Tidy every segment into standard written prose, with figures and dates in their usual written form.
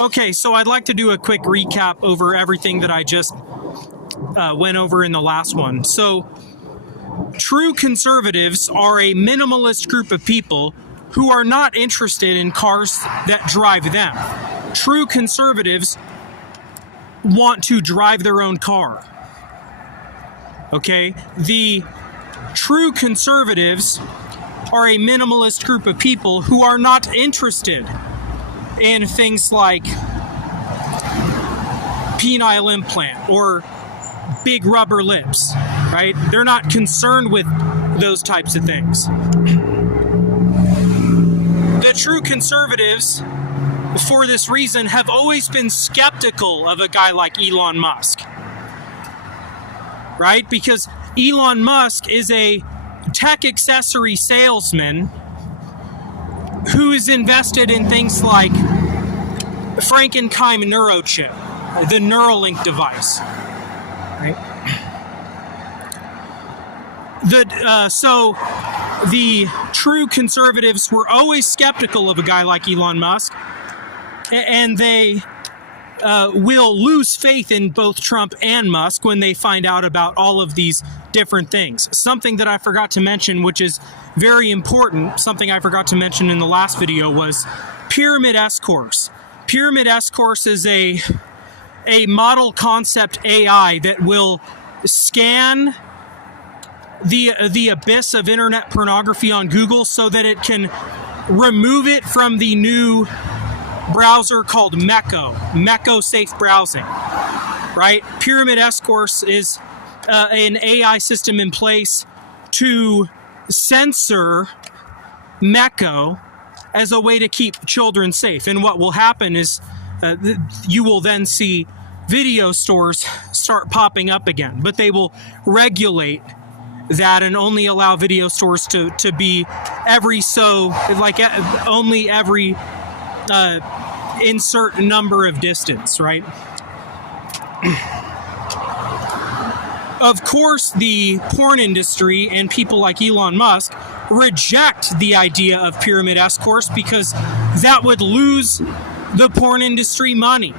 Okay, so I'd like to do a quick recap over everything that I just went over in the last one. So, true conservatives are a minimalist group of people who are not interested in cars that drive them. True conservatives want to drive their own car. Okay? The true conservatives are a minimalist group of people who are not interested in things like penile implant or big rubber lips, right? They're not concerned with those types of things. The true conservatives, for this reason, have always been skeptical of a guy like Elon Musk, right? Because Elon Musk is a tech accessory salesman who is invested in things like Frankenheim neurochip, the Neuralink device, right? So the true conservatives were always skeptical of a guy like Elon Musk, and they will lose faith in both Trump and Musk when they find out about all of these different things. Something that I forgot to mention, which is very important, something I forgot to mention in the last video, was Pyramid S-Course. Pyramid S-Course is a model concept AI that will scan the abyss of internet pornography on Google so that it can remove it from the new browser called Meko Safe Browsing, right? Pyramid S-Course is an AI system in place to censor Meko as a way to keep children safe. And what will happen is you will then see video stores start popping up again, but they will regulate that and only allow video stores to be only every insert number of distance, right? Of course, the porn industry and people like Elon Musk reject the idea of Pyramid S-Course because that would lose the porn industry money.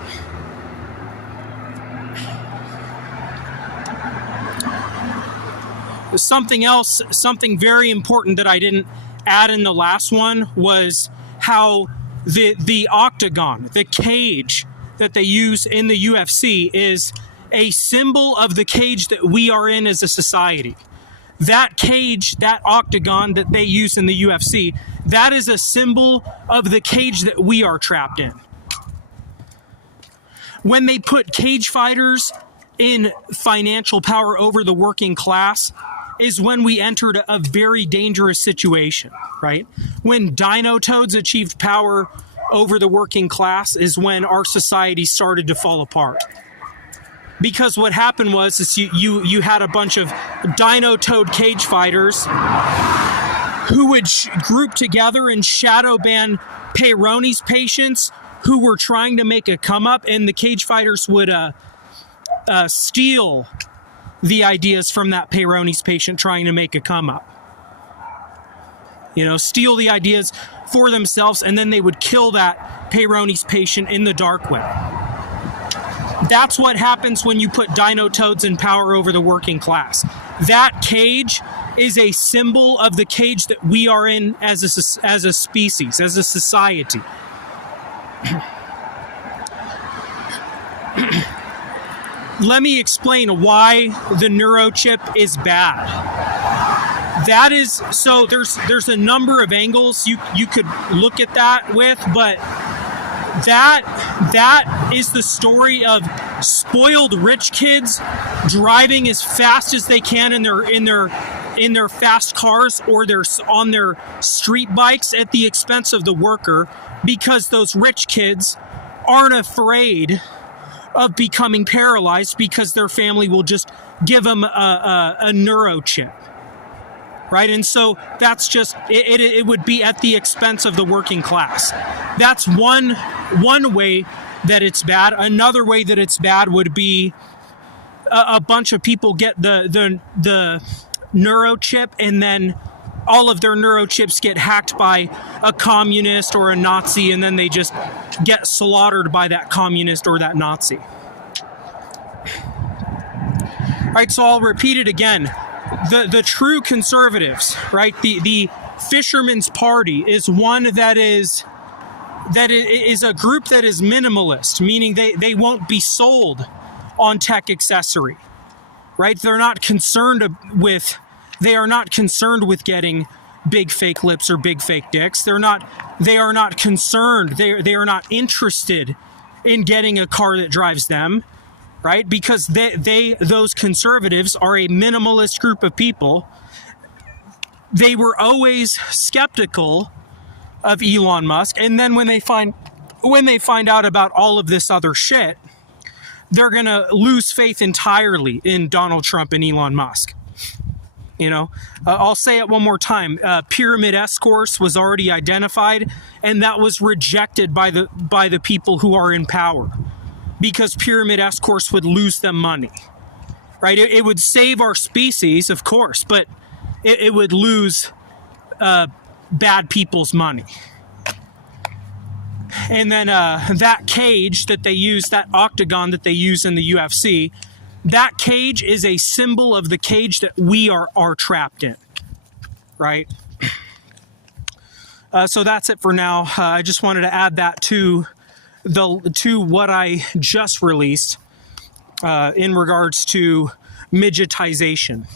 Something very important that I didn't add in the last one was how the octagon, the cage that they use in the UFC, is a symbol of the cage that we are in as a society. That cage, that octagon that they use in the UFC, that is a symbol of the cage that we are trapped in. When they put cage fighters in financial power over the working class is when we entered a very dangerous situation, right? When dino toads achieved power over the working class is when our society started to fall apart. Because what happened was you had a bunch of dino toad cage fighters who would group together and shadow ban Peyronie's patients who were trying to make a come up, and the cage fighters would steal the ideas from that Peyronie's patient trying to make a come up. Steal the ideas for themselves, and then they would kill that Peyronie's patient in the dark web. That's what happens when you put dino toads in power over the working class. That cage is a symbol of the cage that we are in as a species, as a society. Let me explain why the neurochip is bad. That is, so there's a number of angles you could look at that with, but that is the story of spoiled rich kids driving as fast as they can in their fast cars or on their street bikes at the expense of the worker, because those rich kids aren't afraid of becoming paralyzed because their family will just give them a neurochip. Right? And so that's just, it would be at the expense of the working class. That's one way that it's bad. Another way that it's bad would be a bunch of people get the neurochip and then all of their neurochips get hacked by a communist or a Nazi, and then they just get slaughtered by that communist or that Nazi. All right, so I'll repeat it again. The true conservatives, right? The Fisherman's Party is one that is a group that is minimalist, meaning they won't be sold on tech accessory, right? They are not concerned with getting big fake lips or big fake dicks. They are not concerned. They are not interested in getting a car that drives them, right? Because those conservatives are a minimalist group of people. They were always skeptical of Elon Musk, and then when they find out about all of this other shit, they're gonna lose faith entirely in Donald Trump and Elon Musk. You know, I'll say it one more time. Pyramid S-course was already identified, and that was rejected by the people who are in power, because Pyramid S-course would lose them money, right? It would save our species, of course, but it would lose bad people's money. And then that cage that they use, that octagon that they use in the UFC, that cage is a symbol of the cage that we are trapped in, right? So that's it for now. I just wanted to add that to what I just released in regards to midgetization.